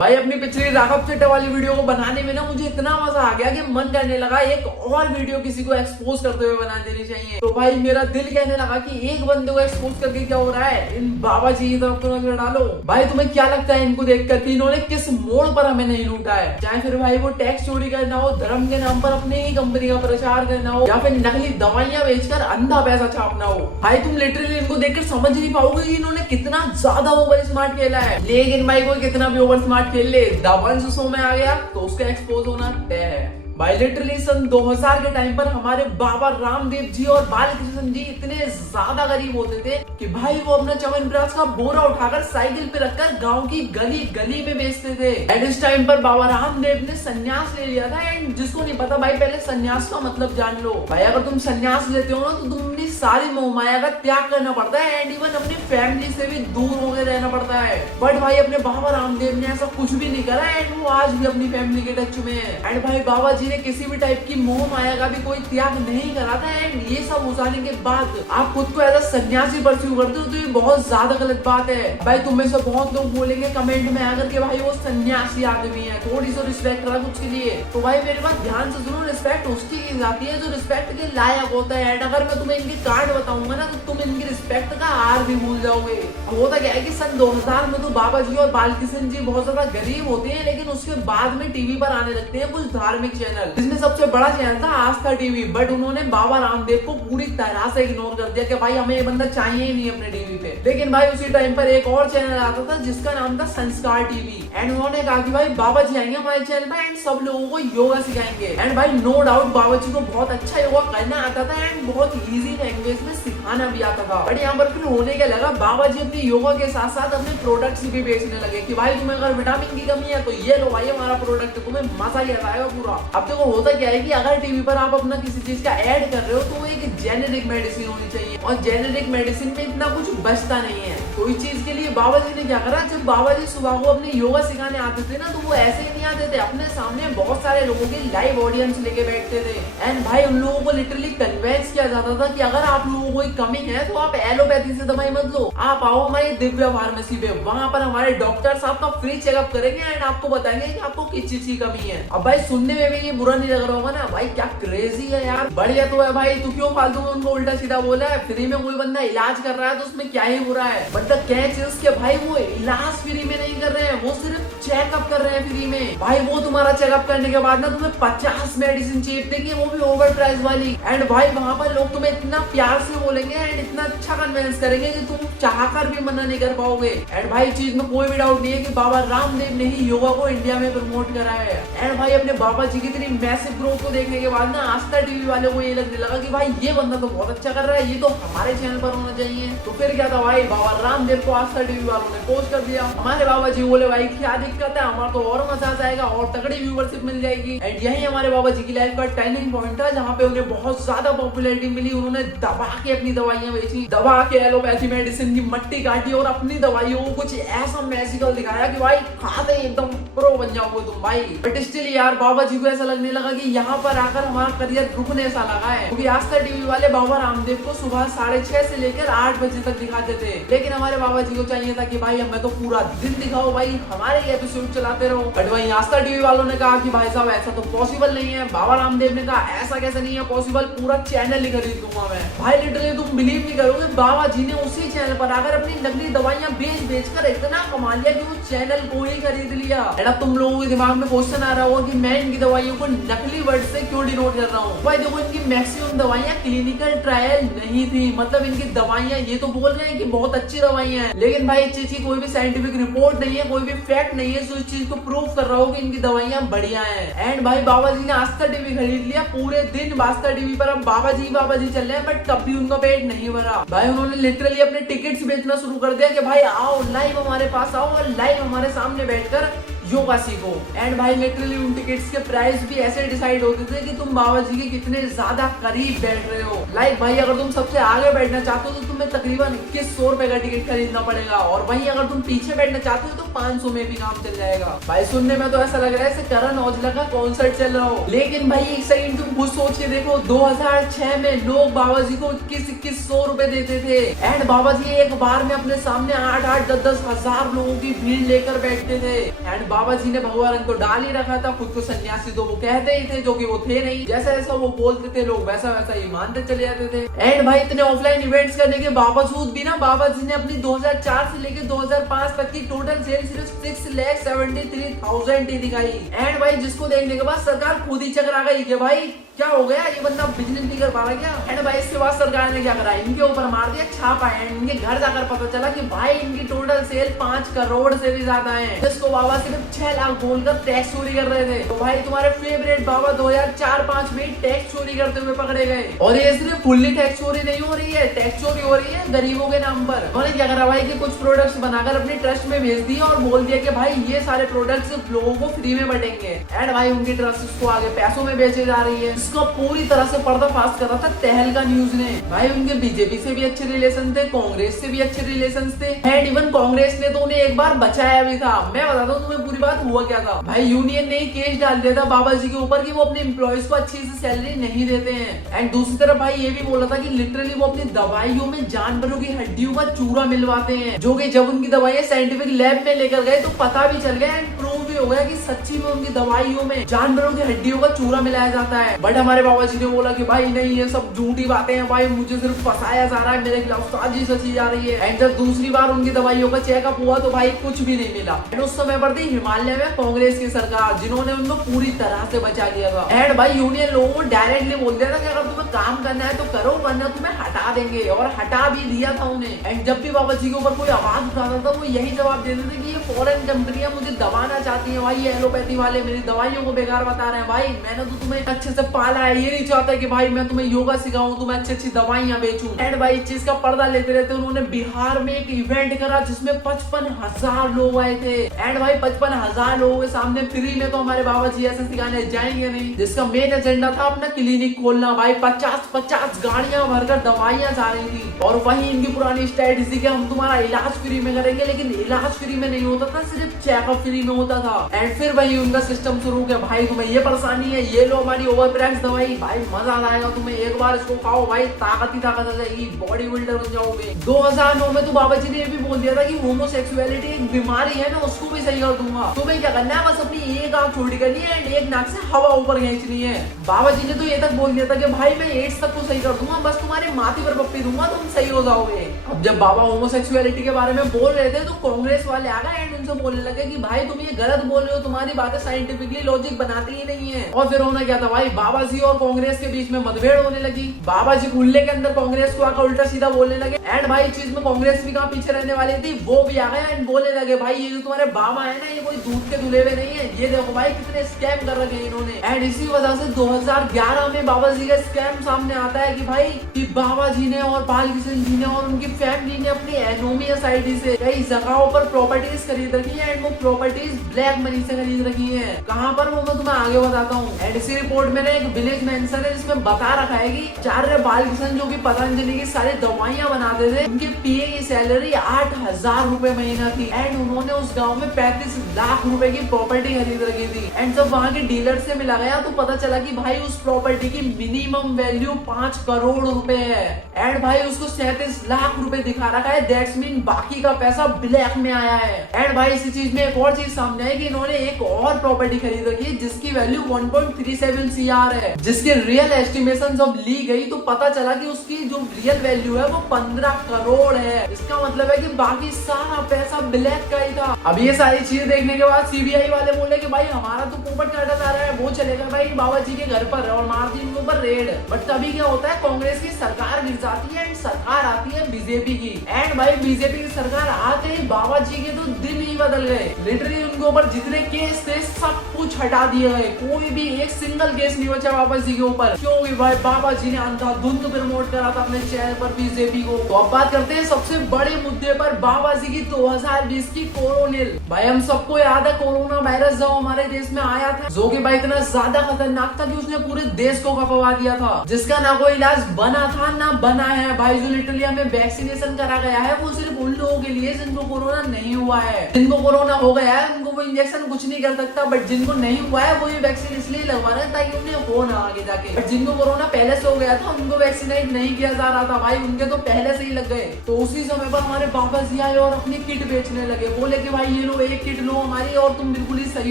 भाई अपनी पिछली राघव चड्ढा वाली वीडियो को बनाने में ना मुझे इतना मजा आ गया कि मन करने लगा एक और वीडियो किसी को एक्सपोज करते हुए बना देनी चाहिए। तो भाई मेरा दिल कहने लगा कि एक बंदे को एक्सपोज करके क्या हो रहा है, इन बाबा जी की तरफ तो नजर डालो। भाई तुम्हें क्या लगता है इनको देख कर इन्होंने किस मोड़ पर हमें नहीं लूटा है? चाहे फिर भाई वो टैक्स चोरी करना हो, धर्म के नाम पर अपने ही कंपनी का प्रचार करना हो, या फिर नकली दवाइयां बेचकर अंधा पैसा छापना हो। भाई तुम लिटरली इनको देखकर समझ नहीं पाओगे कि इन्होंने कितना ज्यादा ओवर स्मार्ट खेला है। लेकिन भाई कोई कितना भी ओवर स्मार्ट खेल ले, द वंस शो में आ गया तो उसका एक्सपोज होना तय है। भाई लिटरली सन 2000 के टाइम पर हमारे बाबा रामदेव जी और बालकृष्ण जी इतने ज्यादा गरीब होते थे कि भाई वो अपना च्यवनप्राश का बोरा उठाकर साइकिल पे रखकर गांव की गली गली में बेचते थे। एंड इस टाइम पर बाबा रामदेव ने संन्यास ले लिया था। एंड जिसको नहीं पता भाई पहले संन्यास का मतलब जान लो। भाई अगर तुम संन्यास लेते हो ना तो तुम अपनी सारी मोहमाया का त्याग करना पड़ता है एंड इवन अपनी फैमिली से भी दूर होकर रहना पड़ता है। बट भाई अपने बाबा रामदेव ने ऐसा कुछ भी नहीं करा एंड वो आज भी अपनी फैमिली के टच में है। एंड भाई बाबा जी ने किसी भी टाइप की मोह माया का भी कोई त्याग नहीं करा था। एंड ये सब हो जाने के बाद आप खुद को एज सन्यासी परस्यू करते हो तो ये बहुत ज्यादा गलत बात है। भाई तुम में से बहुत लोग बोलेंगे कमेंट में आकर के भाई वो सन्यासी आदमी है, थोड़ी सी रिस्पेक्ट रख उसके लिए। तो भाई मेरे पास ध्यान से सुनो, रिस्पेक्ट उसकी की जाती है जो रिस्पेक्ट के लायक होता है। एंड अगर मैं तुम्हें इनके कार्ड बताऊंगा ना तो तुम इनकी रिस्पेक्ट का हार भी भूल जाओगे। होता क्या है कि सन 2000 में तो बाबा जी और बालकृष्ण जी बहुत ज्यादा गरीब होते हैं, लेकिन उसके बाद में टीवी पर आने लगते हैं कुछ धार्मिक चैनल, जिसमें सबसे बड़ा चैनल था आस्था टीवी। बट उन्होंने बाबा रामदेव को पूरी तरह से इग्नोर कर दिया कि भाई हमें ये बंदा चाहिए ही नहीं अपने टीवी पे। लेकिन भाई उसी टाइम पर एक और चैनल आता था जिसका नाम था संस्कार टीवी। एंड उन्होंने कहा कि भाई बाबा जी आएंगे हमारे चैनल पर एंड सब लोगों को योगा सिखाएंगे। एंड भाई नो डाउट बाबा जी को बहुत अच्छा योगा करना आता था एंड बहुत इजी लैंग्वेज में सिखाना भी आता था। बट यहाँ पर फिर होने क्या लगा, बाबा जी अपनी योगा के साथ साथ अपने प्रोडक्ट्स भी बेचने लगे कि भाई तुम्हें अगर विटामिन की कमी है तो ये लो भाई हमारा प्रोडक्ट, तुम्हें मजा ही आएगा पूरा। अब देखो होता क्या है कि अगर टीवी पर आप अपना किसी चीज का ऐड कर रहे हो तो वो एक जेनेरिक मेडिसिन होनी चाहिए और जेनेरिक मेडिसिन में इतना कुछ बचता नहीं है। तो इस चीज के लिए बाबा जी ने क्या करा, जब बाबा जी सुबह को अपने योगा सिखाने आते थे ना तो वो ऐसे ही नहीं आते थे, अपने सामने बहुत सारे लोगों की लाइव ऑडियंस लेके बैठते थे। एंड भाई उन लोगों को लिटरली कन्वेंस किया जाता था कि अगर आप लोगों को कोई कमी है तो आप एलोपैथी से दवाई मत लो, आप आओ हमारी दिव्या फार्मेसी पे, वहां पर हमारे डॉक्टर्स आपका फ्री चेकअप करेंगे एंड आपको बताएंगे कि आपको किस चीज की कमी है। अब भाई सुनने में भी ये बुरा नहीं लग रहा होगा ना, भाई क्या क्रेजी है यार, बढ़िया तो है भाई। तू क्यों फालतू में उनको उल्टा सीधा बोला है? फ्री में कोई बंदा इलाज कर रहा है तो उसमें क्या ही बुरा है? मतलब क्या चीज के भाई वो इलाज फ्री में नहीं कर रहे हैं, वो सिर्फ चेकअप कर रहे हैं फ्री में। भाई वो तुम्हारा चेकअप करने के बाद ना तुम्हें 50 मेडिसिन चेप देंगे, वो भी ओवर प्राइस वाली। एंड भाई वहाँ पर लोग तुम्हें इतना प्यार से बोलेंगे एंड इतना अच्छा कन्विंस करेंगे कि तुम चाहकर भी मना नहीं कर पाओगे। एंड भाई चीज में कोई भी डाउट नहीं है कि बाबा रामदेव ने ही योगा को इंडिया में प्रमोट करा है। एंड भाई अपने बाबा जी की इतनी मैसिव ग्रोथ को देखने के बाद ना आस्था टीवी वाले को ये लगने लगा कि भाई ये बंदा तो बहुत अच्छा कर रहा है, ये तो हमारे चैनल पर होना चाहिए। तो फिर क्या था भाई, बाबा रामदेव को आस्था टीवी वालों ने पोस्ट कर दिया। हमारे बाबा जी बोले भाई क्या दिक्कत है, हमारा तो और मजा आ जाएगा और तगड़ी व्यूवरशिप मिल जाएगी। एंड यही हमारे बाबा जी की लाइफ का टर्निंग पॉइंट था जहाँ पे उन्हें बहुत ज्यादा पॉपुलैरिटी मिली। उन्होंने दबा के अपनी दवाइयां बेची, दबा के एलोपैथी मेडिसिन की मट्टी काटी और अपनी दवाइयों को कुछ ऐसा मैजिकल दिखाया कि भाई खाते एकदम प्रो बन जाओगे तुम भाई। बट स्टिल यार बाबा जी को ऐसा लगने लगा कि यहाँ पर आकर हमारा करियर रुकने सा लगा है, क्योंकि आस्था टीवी वाले बाबा रामदेव को सुबह 6:30 से लेकर 8 बजे तक दिखाते थे। लेकिन हमारे बाबा जी को चाहिए था कि भाई हमें तो पूरा दिन दिखाओ, भाई हमारे ही एपिसोड चलाते रहो। बट वहीं आस्था टीवी वालों ने कहा कि भाई साहब ऐसा तो पॉसिबल नहीं है। बाबा रामदेव ने कहा ऐसा कैसे नहीं है पॉसिबल, पूरा चैनल ही खरीद लूंगा मैं। भाई लिटरली तुम बिलीव नहीं करोगे, बाबा जी ने उसी चैनल पर आकर अपनी नकली दवाइयां बेच कर इतना कमा लिया कि वो चैनल को ही खरीद लिया। अब तुम लोगों के दिमाग में क्वेश्चन आ रहा होगा कि मैं इनकी दवाइयों को नकली वर्ड से क्यों डिनोट कर रहा हूँ। भाई देखो इनकी मैक्सिमम दवाइयां क्लिनिकल ट्रायल नहीं थी, मतलब इनकी दवाइयां ये तो बोल रहे हैं कि बहुत अच्छी दवाइयां हैं, लेकिन भाई इस चीज की कोई भी साइंटिफिक रिपोर्ट नहीं है, कोई भी फैक्ट नहीं है जो इस चीज को प्रूव कर रहा हो कि इनकी दवाइयां बढ़िया है। एंड भाई बाबा जी ने आस्था टीवी खरीद लिया, पूरे दिन आस्था टीवी पर अब बाबा जी चल रहे हैं, बट तब भी उनका पेट नहीं भरा। भाई उन्होंने लिटरली अपने टिकट्स बेचना शुरू कर दिया कि भाई आओ लाइव हमारे पास आओ और लाइव हमारे सामने बैठकर योगा सीखो। एंड भाई लिटरली उन टिकट्स के प्राइस भी ऐसे डिसाइड होते थे कि तुम बाबा जी के कितने ज्यादा करीब बैठ रहे हो। लाइक भाई अगर तुम सबसे आगे बैठना चाहते हो तो तुम्हें तकरीबन 2100 रुपए का टिकट खरीदना पड़ेगा, और वहीं अगर तुम पीछे बैठना चाहते हो तो 500 में भी काम चल जाएगा। भाई सुनने में तो ऐसा लग रहा है जैसे करण औजला का कॉन्सर्ट चल रहा हो, लेकिन भाई एक सेकंड तुम खुद सोच के देखो, 2006 में लोग बाबा जी को 2100 रुपए देते थे एंड बाबा जी एक बार में अपने सामने 8-10 हजार लोगों की भीड़ लेकर बैठते थे। एंड बाबा जी ने भगवा रंग तो डाल ही रखा था, खुद को सन्यासी तो वो कहते ही थे, जो कि वो थे नहीं। जैसा जैसा वो बोलते थे लोग वैसा वैसा ही मानते चले जाते थे। एंड भाई इतने ऑफलाइन इवेंट्स करने के बावजूद भी ना बाबा जी ने अपनी 2004 से लेकर 2005 तक की टोटल सेल सिर्फ 6,73,000 ही दिखाई। एंड भाई जिसको देखने के बाद सरकार खुद ही चकरा गई कि भाई क्या हो गया, ये बंदा बिजनेस नहीं कर पा रहा क्या। एंड भाई इसके बाद सरकार ने क्या करा, इनके ऊपर मार दिया छापा। एंड इनके घर जाकर पता चला कि भाई इनकी टोटल सेल 5 करोड़ से भी ज्यादा है, जिसको बाबा सिर्फ 6 लाख बोलकर टैक्स चोरी कर रहे थे। तो भाई तुम्हारे फेवरेट बाबा 2004-05 में टैक्स चोरी करते हुए पकड़े गए। और ये सिर्फ फुल्ली टैक्स चोरी नहीं हो रही है, टैक्स चोरी हो रही है गरीबों के नाम पर। उन्होंने क्या करा भाई कि कुछ प्रोडक्ट्स बनाकर अपने ट्रस्ट में भेज दिए और बोल दिया कि भाई ये सारे प्रोडक्ट्स लोगों को फ्री में बटेंगे। एंड भाई उनकी ट्रस्ट को आगे पैसों में बेचे जा रही है। इसका पूरी तरह से पर्दाफाश करा था तहलका न्यूज ने। भाई उनके बीजेपी से भी अच्छे रिलेशन थे, कांग्रेस से भी अच्छे रिलेशन थे। एंड इवन कांग्रेस ने तो उन्हें एक बार बचाया भी था। मैं बताता हूँ तुम्हें पूरी बात हुआ क्या था। भाई यूनियन ने केस डाल दिया था बाबा जी के ऊपर कि वो अपने एम्प्लॉयज को अच्छी से सैलरी नहीं देते हैं। एंड दूसरी तरफ भाई ये भी बोला था कि लिटरली वो अपनी दवाइयों में जानवरों की हड्डियों का चूरा मिलवाते हैं, जो कि जब उनकी दवाइयां साइंटिफिक लैब में लेकर गए तो पता भी चल गया एंड प्रूव भी हो गया कि सच्ची में उनकी दवाइयों में जानवरों की हड्डियों का चूरा मिलाया जाता है। बट हमारे बाबा जी ने बोला कि भाई नहीं, ये सब झूठी बातें हैं, भाई मुझे सिर्फ फंसाया जा रहा है, मेरे खिलाफ साजिश रची जा रही है। एंड जब दूसरी बार उनकी दवाइयों का चेकअप हुआ तो भाई कुछ भी नहीं मिला। एंड उस समय पर थी हिमालय में कांग्रेस की सरकार, जिन्होंने उनको पूरी तरह से बचा लिया था। एंड भाई यूनियन लोगों को डायरेक्टली बोल दिया था कि अगर तुम्हें काम करना है तो करो, वरना तुम्हें हटा देंगे, और हटा भी दिया था उन्हें। एंड जब भी बाबा जी के ऊपर कोई आवाज उठाता था वो यही जवाब देते थे कि ये फॉरेन कंपनियां मुझे दबाना चाहती है, भाई ये एलोपैथी वाले मेरी दवाइयों को बेकार बता रहे हैं। भाई मैंने तो तुम्हें अच्छे से पाला है, ये नहीं चाहता कि भाई मैं तुम्हें योगा सिखाऊं, तुम्हें अच्छी अच्छी दवाइयां बेचूं। एंड भाई इस चीज का पर्दा लेते रहते उन्होंने बिहार में एक इवेंट करा जिसमें 55,000 लोग आए थे। एंड भाई 55,000 लोगों के सामने फ्री में तो हमारे बाबा जी ऐसे सिखाने जाएंगे नहीं, जिसका मेन एजेंडा था अपना क्लिनिक खोलना। भाई 50 गाड़ियां भरकर दवाइयां जा रही थी। और वही इनकी पुरानी स्ट्रेटेजी कि हम तुम्हारा इलाज फ्री में करेंगे, लेकिन इलाज फ्री में नहीं होता था, सिर्फ चेकअप फ्री में होता था। एंड फिर वही उनका सिस्टम शुरू किया, भाई तुम्हें ये परेशानी है, ये लो हमारी ओवर प्राइस दवाई, भाई मजा आएगा तुम्हें, एक बार इसको खाओ भाई ताकत ही ताकत आ जाएगी, बॉडी बिल्डर बन जाओगे। 2009 में तो बाबा जी ने ये भी बोल दिया था कि होमोसेक्सुअलिटी एक बीमारी है, मैं उसको भी सही कर दूंगा। तुम्हें क्या करना है, बस अपनी एक आंख छोटी करनी है एंड एक नाक से हवा ऊपर खींचनी है। बाबा जी ने तो ये तक बोल दिया था कि भाई मैं एड्स तक को सही कर दूंगा, बस तुम्हारे माथे पर पप्पी दूंगा, तुम सही हो जाओगे। अब जब बाबा होमोसेक्सुअलिटी के बारे में बोल रहे थे तो कांग्रेस वाले आ गए एंड उनसे बोलने लगे कि भाई तुम ये गलत बोल रहे हो, तुम्हारी बातें साइंटिफिकली लॉजिक बनाती ही नहीं है। और फिर होना क्या था भाई, बाबा जी और कांग्रेस के बीच में मतभेद होने लगी। बाबा जी खुले के अंदर कांग्रेस को आकर उल्टा सीधा बोलने लगे। एंड भाई इस चीज में कांग्रेस भी कहाँ पीछे रहने वाली थी, वो भी आ गए एंड बोलने लगे भाई ये जो तुम्हारे बाबा है ना, ये कोई दूध के धुले हुए नहीं है, ये देखो भाई कितने स्कैम कर रखे हैं इन्होंने। एंड इसी वजह से 2011 में बाबा जी का स्कैम सामने आता है कि भाई कि बाबा जी ने और बालकिशन जी ने और उनकी फैमिली ने अपनी एनोमियस आईडी से कई जगहों पर प्रॉपर्टीज खरीद रखी है एंड वो प्रॉपर्टीज ब्लैक मनी से खरीद रखी है। कहाँ पर वो मैं तुम्हें आगे बताता हूँ। एंड इसी रिपोर्ट में एक विलेज मेंशन है जिसमें बता रखा है कि आचार्य बालकिशन जो कि पतंजलि की सारी दवाइयां बनाते थे, उनके पीए की सैलरी 8,000 रुपए महीना थी। एंड उन्होंने उस गाँव में 35 लाख रुपए की प्रॉपर्टी खरीद रखी थी। एंड जब वहाँ के डीलर से मिला गया तो पता चला कि भाई उस प्रॉपर्टी की मिनिमम वैल्यू 5 करोड़ रुपए है। एंड भाई उसको 37 लाख रुपए दिखा रखा है, दैट्स मीन बाकी का पैसा ब्लैक में आया है। एंड भाई इसी चीज में एक और चीज सामने आई कि इन्होंने एक और प्रॉपर्टी खरीद रखी है जिसकी वैल्यू 1.37 CR है, जिसके रियल एस्टिमेशन जब ली गई तो पता चला कि उसकी जो रियल वैल्यू है वो 15 करोड़ है। इसका मतलब है कि बाकी सारा पैसा ब्लैक का ही था। अब ये सारी चीज देखने के बाद सीबीआई वाले बोले कि भाई हमारा तो पोपट काटा जा रहा है, वो चलेगा भाई बाबा जी के घर पर और मार दी उनके ऊपर रेड। बट तभी क्या होता है, कांग्रेस की सरकार गिर जाती है एंड सरकार आती है बीजेपी की। एंड भाई बीजेपी की सरकार आते ही बाबा जी के तो दिन ही बदल गए। लिटरली उनके ऊपर जितने केस थे सब कुछ हटा दिए गए, कोई भी एक सिंगल केस नहीं बचा बाबा जी के ऊपर, क्योंकि भाई बाबा जी ने अंधाधुंध प्रमोट करा था अपने चैनल पर बीजेपी को। तो अब बात करते हैं सबसे बड़े मुद्दे पर, बाबा जी की 2020 की कोरोनिल। भाई हम सबको याद है कोरोना वायरस जब हमारे देश में आया था, जो कि भाई इतना ज्यादा खतरनाक था कि उसने पूरे देश को खपवा दिया था, जिसका ना कोई इलाज बना था ना बना है। भाई जो लिटरली हमें वैक्सीनेशन करा गया है वो सिर्फ उन लोगों के लिए जिनको कोरोना नहीं हुआ है। जिनको कोरोना हो गया है उनको वो इंजेक्शन कुछ नहीं कर सकता, बट जिनको नहीं हुआ है वो ये वैक्सीन इसलिए लगवा रहे हैं ताकि उन्हें हो ना आगे जाके। बट जिनको कोरोना पहले से हो गया था उनको वैक्सीनेट नहीं किया जा रहा था, भाई उनके तो पहले से ही लग गए। तो उसी समय पर हमारे बाबा जी आए और अपनी किट बेचने लगे, बोले कि भाई ये लो एक किट लो हमारी और तुम बिल्कुल जल्दी सही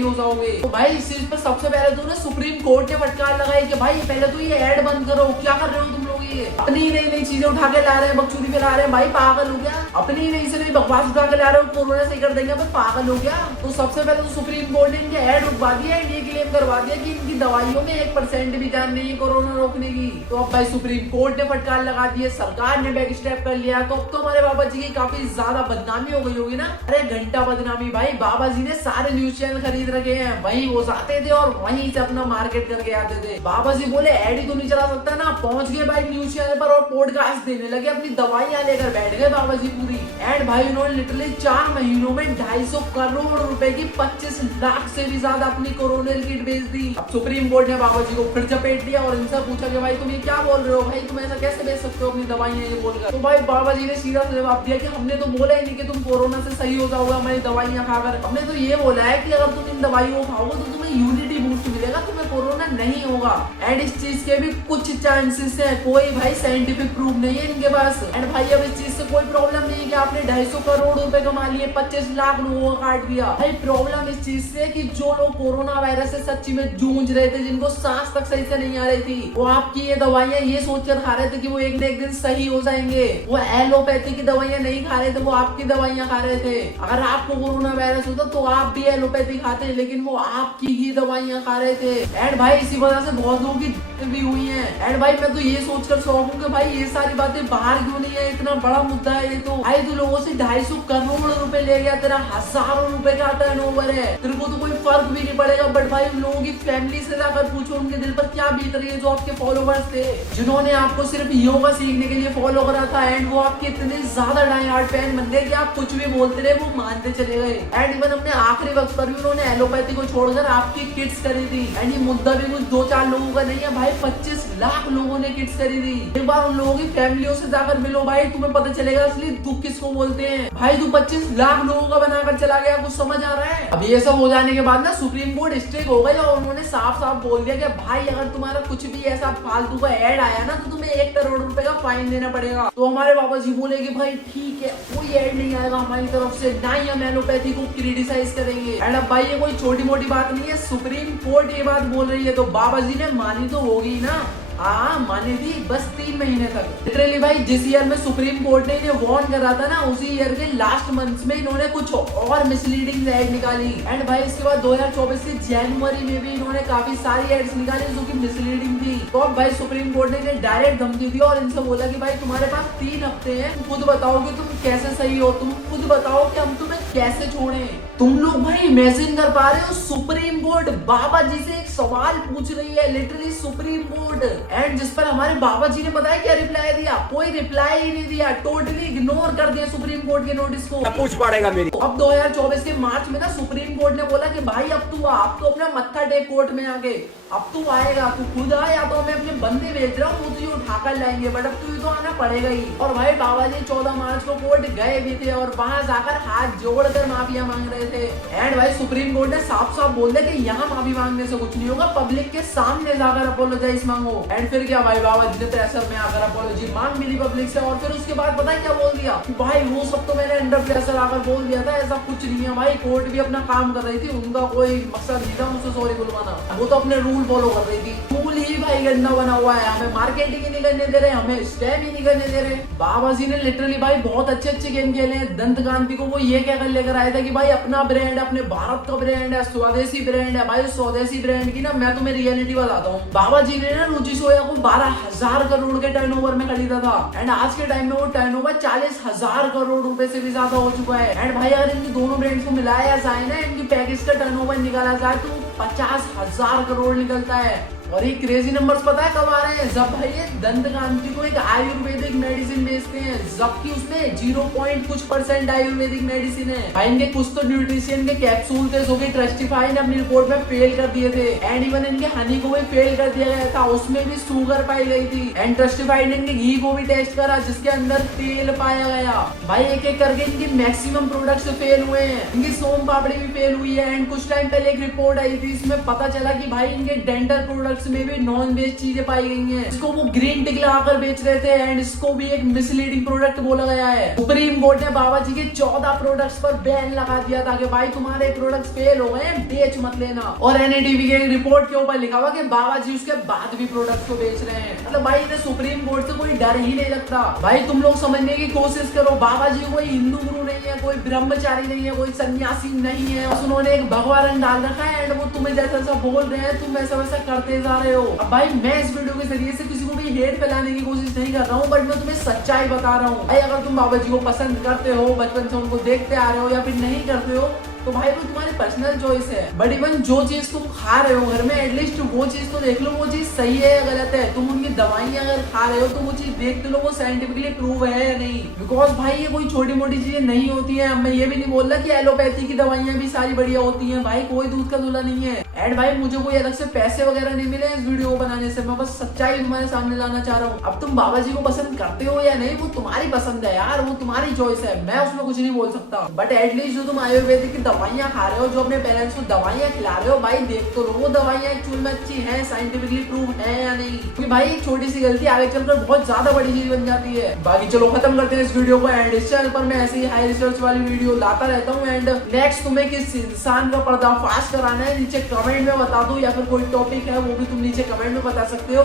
हो जाओगे। तो भाई इस चीज पर सबसे पहले तो सुप्रीम कोर्ट ने फटकार लगाई कि भाई पहले तो ये ऐड बंद करो। क्या कर रहे हो तुम लोग, ये अपनी नई नई चीजें उठा के ला रहे हैं, बकचोदी फैला रहे हैं। भाई पागल हो गया, अपनी नई से नई बकवास उठा के ला रहे हो, कोरोना सही कर देंगे, पर पागल हो गया। तो सबसे पहले तो सुप्रीम कोर्ट ने इनके ऐड रुकवा दिया, ये क्लेम करवा दिया कि इनकी दवाइयों में 1% भी जान नहीं है कोरोना रोकने की। तो अब भाई सुप्रीम कोर्ट ने फटकार लगा दी है, सरकार ने बैक स्टेप कर लिया। तो अब तो हमारे बाबा जी की काफी ज्यादा बदनामी हो गई होगी ना। अरे घंटा बदनामी भाई, बाबा जी ने सारे न्यूज चैनल खरीद रखे हैं, वहीं वो जाते थे और वहीं से अपना मार्केट करके आते थे। बाबा जी बोले ऐड ही तो नहीं चला सकता ना, पहुंच गए भाई न्यूज चैनल पर और पॉडकास्ट देने लगे, अपनी दवाइयां लेकर बैठ गए बाबा जी पूरी। एंड भाई उन्होंने लिटरली 4 महीनों में 250 करोड़ रुपए की 25 लाख से भी ज्यादा अपनी कोरोना किट बेच दी। अब सुप्रीम कोर्ट ने बाबा जी को फिर चपेट लिया और इनसे पूछा कि भाई तुम ये क्या बोल रहे हो, भाई तुम ऐसा कैसे बेच सकते हो अपनी दवाइयां, ये बोलकर। तो भाई बाबा जी ने सीधा जवाब दिया कि हमने तो बोला ही नहीं कि तुम कोरोना से सही हो जाओगे हमारी दवाइयां खाकर, हमने तो ये बोला है कि अगर तुम इन दवाइयों को खाओगे तो तुम्हें इम्यूनिटी बूस्ट मिलेगा, तुम्हें कोरोना नहीं होगा। एंड इस चीज के भी कुछ चांसेस है, कोई भाई साइंटिफिक प्रूफ नहीं है इनके पास। एंड भाई अब इस चीज से कोई प्रॉब्लम नहीं है कि आपने 250 करोड़ रुपए कमा लिए, 25 लाख लोगों का काट दिया। भाई प्रॉब्लम इस चीज से कि जो लोग कोरोना वायरस से सच्ची में जूझ रहे थे, जिनको सांस तक सही से नहीं आ रही थी, वो आपकी ये दवाइयां ये सोचकर खा रहे थे कि वो एक न एक दिन सही हो जाएंगे। वो एलोपैथी की दवाइयां नहीं खा रहे थे, वो आपकी दवाइयां खा रहे थे। अगर आपको कोरोना वायरस होता तो आप भी एलोपैथी खाते, लेकिन वो आपकी ही दवाइयां खा रहे थे। एंड भाई इसी वजह से बहुत लोगों की भी हुई है। एंड भाई मैं तो ये सोचकर शौक हूँ कि भाई ये सारी बातें बाहर क्यों नहीं है, इतना बड़ा मुद्दा है ये तो। भाई तू लोगों से 250 करोड़ रुपए ले गया, तेरा हजारों रुपए का टर्नओवर है, तेरे को तो कोई फर्क भी नहीं पड़ेगा। बट भाई उन लोगों की फैमिली से जाकर पूछो उनके दिल पर क्या बीत रही है, जो आपके फॉलोवर्स थे, जिन्होंने आपको सिर्फ योगा सीखने के लिए फॉलो करा था। एंड वो आपके इतने ज्यादा डाई हार्ड फैन बन गए कि आप कुछ भी बोलते रहे वो मानते चले गए। एंड इवन अपने आखिरी वक्त पर भी उन्होंने एलोपैथी को छोड़कर आपकी किट्स खरीदी। एंड ये मुद्दा भी कुछ 2-4 लोगों का नहीं है भाई, 25 लाख लोगों ने किट्स खरीदी। एक बार उन लोगों की फैमिलियों से जाकर मिलो भाई, तुम्हें पता चलेगा असली दुख किसको बोलते हैं। भाई तू 25 लाख लोगों का बनाकर चला गया, कुछ समझ आ रहा है। अब ये सब हो जाने के बाद ना सुप्रीम कोर्ट स्ट्रिक्ट हो गई और उन्होंने साफ साफ बोल दिया कि भाई अगर तुम्हारा कुछ भी ऐसा फालतू का ऐड आया ना तो तुम्हें 1 करोड़ रुपए का फाइन देना पड़ेगा। तो हमारे बाबा जी बोले कि भाई ठीक है, कोई ऐड नहीं आएगा हमारी तरफ से, ना ही हम एलोपैथी को क्रिटिसाइज करेंगे। एंड अब भाई ये कोई छोटी मोटी बात नहीं है, सुप्रीम कोर्ट ये बात बोल रही है तो बाबा जी ने मानी तो होगी ना। हाँ मानी थी, बस 3 महीने तक। लिटरली भाई जिस ईयर में सुप्रीम कोर्ट ने इन्हें वार्न करा था ना, उसी ईयर के लास्ट मंथ में इन्होंने कुछ और मिसलीडिंग एड निकाली। एंड भाई इसके बाद 2024 के जनवरी में भी इन्होंने काफी सारी एड्स निकाली जो कि मिसलीडिंग थी। तो अब भाई सुप्रीम कोर्ट ने इन्हें डायरेक्ट धमकी दी और इनसे बोला कि भाई तुम्हारे पास 3 हफ्ते हैं, तुम खुद बताओ कि तुम कैसे सही हो, तुम खुद बताओ कि हम तुम्हें कैसे छोड़े। तुम लोग भाई इमेजिन कर पा रहे हो, सुप्रीम कोर्ट बाबा जी से एक सवाल पूछ रही है, लिटरली सुप्रीम कोर्ट। एंड जिस पर हमारे बाबा जी ने बताया क्या रिप्लाई दिया, कोई रिप्लाई ही नहीं दिया, टोटली इग्नोर कर दिया सुप्रीम कोर्ट के नोटिस को। पूछ पड़ेगा मेरी। अब 2024 के मार्च में ना सुप्रीम कोर्ट ने बोला कि भाई अब तू आ, अब तो अपना मत्था टेक कोर्ट में आके, अब तू आएगा, तू खुद आ या तो मैं अपने बंदे भेज रहा हूँ, तुझे उठाकर लाएंगे, बट अब तू तो आना पड़ेगा ही। और भाई बाबा जी 14 मार्च को कोर्ट गए भी थे और वहां जाकर हाथ जोड़कर माफिया मांग रहे थे। एंड भाई सुप्रीम कोर्ट ने साफ साफ बोल दिया कि यहाँ माफी मांगने से कुछ नहीं होगा, पब्लिक के सामने जाकर अपोलोजाइज मांगो। एंड फिर क्या भाई बाबा जी ने प्रेशर में आकर अपोलॉजी मांग मिली पब्लिक से। और फिर उसके बाद पता है क्या बोल दिया, भाई वो सब तो मैंने अंडर प्रेशर आकर बोल दिया था, ऐसा कुछ नहीं है भाई, कोर्ट भी अपना काम कर रही थी, उनका कोई मकसद नहीं था मुझसे सॉरी बुलवाना, वो तो अपने रूल फॉलो कर रही थी। रूल ही भाई गंदा बना हुआ है, हमें मार्केटिंग ही नहीं करने दे रहे, हमें स्कैम ही नहीं करने दे रहे। बाबा जी ने लिटरली भाई बहुत अच्छे गेम खेले हैं। दंत कांति को वो ये कहकर लेकर आया था कि भाई अपना ब्रांड, अपने भारत का ब्रांड है, स्वदेशी ब्रांड है। भाई स्वदेशी ब्रांड की ना मैं तुम्हें रियलिटी बताता हूँ। बाबा जी ने ना रुचि सोया को 12,000 करोड़ के टर्नओवर में खरीदा था। एंड आज के टाइम में वो टर्नओवर 40,000 करोड़ रुपए से भी ज्यादा हो चुका है। एंड भाई अगर इनकी दोनों ब्रांड्स को मिलाया जाए ना, इनकी पैकेज का टर्नओवर निकाला जाए तो 50,000 करोड़ निकलता है। और ये क्रेजी नंबर्स पता है कब आ रहे हैं, जब भाई ये दंत कांति को एक आयुर्वेदिक मेडिसिन बेचते हैं, जबकि उसमें 0.कुछ% आयुर्वेदिक मेडिसिन है। भाई इनके कुछ तो न्यूट्रिशन के कैप्सूल थे जो कि ट्रस्टिफाई ने अपनी रिपोर्ट में फेल कर दिए थे। एंड इवन इनके हनी को भी फेल कर दिया गया था, उसमें भी शुगर पाई गई थी। एंड ट्रस्टिफाई ने इनके घी को भी टेस्ट करा जिसके अंदर तेल पाया गया। भाई एक एक करके इनके मैक्सिमम प्रोडक्ट्स फेल हुए हैं, इनकी सोम पापड़ी भी फेल हुई है। एंड कुछ टाइम पहले एक रिपोर्ट आई थी, इसमें पता चला कि भाई इनके डेंटल प्रोडक्ट प्रोडक्ट्स में भी नॉन वेज चीजें पाई गई हैं, इसको वो ग्रीन टिक लगाकर बेच रहे थे एंड इसको भी एक मिसलीडिंग प्रोडक्ट बोला गया है। सुप्रीम कोर्ट ने बाबा जी के 14 प्रोडक्ट्स पर बैन लगा दिया था कि भाई तुम्हारे प्रोडक्ट्स फेल हो गए हैं, बेच मत लेना। और एनडीटीवी के रिपोर्ट के ऊपर लिखा हुआ कि बाबा जी उसके बाद भी प्रोडक्ट्स को बेच रहे हैं। मतलब भाई इन्हें सुप्रीम कोर्ट से कोई डर ही नहीं लगता। भाई तुम लोग समझने की कोशिश करो, बाबा जी कोई हिंदू गुरु नहीं है, कोई ब्रह्मचारी नहीं है, कोई सन्यासी नहीं है, बस उन्होंने एक भगवा रंग डाल रखा है एंड वो तुम्हें जैसा जैसा बोल रहे हैं तुम वैसा वैसा करते जा रहे हो। अब भाई मैं इस वीडियो के जरिए से किसी को भी हेट फैलाने की कोशिश नहीं कर रहा हूँ, बट मैं तुम्हें सच्चाई बता रहा हूँ। भाई अगर तुम बाबा जी को पसंद करते हो, बचपन से उनको देखते आ रहे हो या फिर नहीं करते हो, तो भाई वो तुम्हारी पर्सनल चॉइस है। बट इवन जो चीज तुम खा रहे हो घर में, एटलीस्ट वो चीज तो देख लो वो चीज सही है या गलत है। तुम उनकी दवाइयां अगर खा रहे हो तो वो चीज देख लो वो साइंटिफिकली प्रूव है या नहीं। बिकॉज भाई ये कोई छोटी मोटी चीजें नहीं होती है। मैं ये भी नहीं बोल रहा कि एलोपैथी की दवाइयां भी सारी बढ़िया होती हैं। भाई कोई दूध का दूल्हा नहीं है। एंड भाई मुझे कोई अलग से पैसे वगैरह नहीं मिले इस वीडियो को बनाने से, मैं बस सच्चाई तुम्हारे सामने लाना चाह रहा हूँ। अब तुम बाबा जी को पसंद करते हो या नहीं वो तुम्हारी पसंद है यार, वो तुम्हारी चॉइस है, मैं उसमें कुछ नहीं बोल सकता। बट एटलीस्ट जो तुम आयुर्वेदिक की दवाइयां खा रहे हो, जो अपने पेरेंट्स को दवाइयां खिला रहे हो, भाई देख तो लो वो दवाइयां एक्चुअल में अच्छी हैं, साइंटिफिकली प्रूव है या नहीं। क्योंकि भाई एक छोटी सी गलती आगे चलकर बहुत ज्यादा बड़ी चीज बन जाती है। बाकी चलो खत्म करते हैं इस वीडियो को। एंड इस चैनल पर मैं ऐसे ही हाई रिसर्च वाली वीडियो लाता रहता हूँ। एंड नेक्स्ट तुम्हें किस इंसान का पर्दाफाश कराना है नीचे कमेंट में बता दो, या फिर कोई टॉपिक है वो भी तुम नीचे कमेंट में बता सकते हो,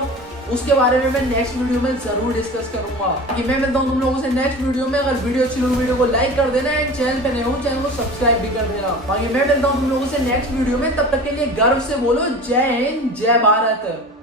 उसके बारे में मैं नेक्स्ट वीडियो में जरूर डिस्कस करूंगा। कि मैं मिलता हूं तुम लोगों से नेक्स्ट वीडियो में। अगर वीडियो अच्छी लगी वीडियो को लाइक कर देना एंड चैनल पे नए हो चैनल को सब्सक्राइब भी कर देना। बाकी मैं मिलता हूं तुम लोगों से नेक्स्ट वीडियो में, तब तक के लिए गर्व से बोलो जय हिंद जय भारत।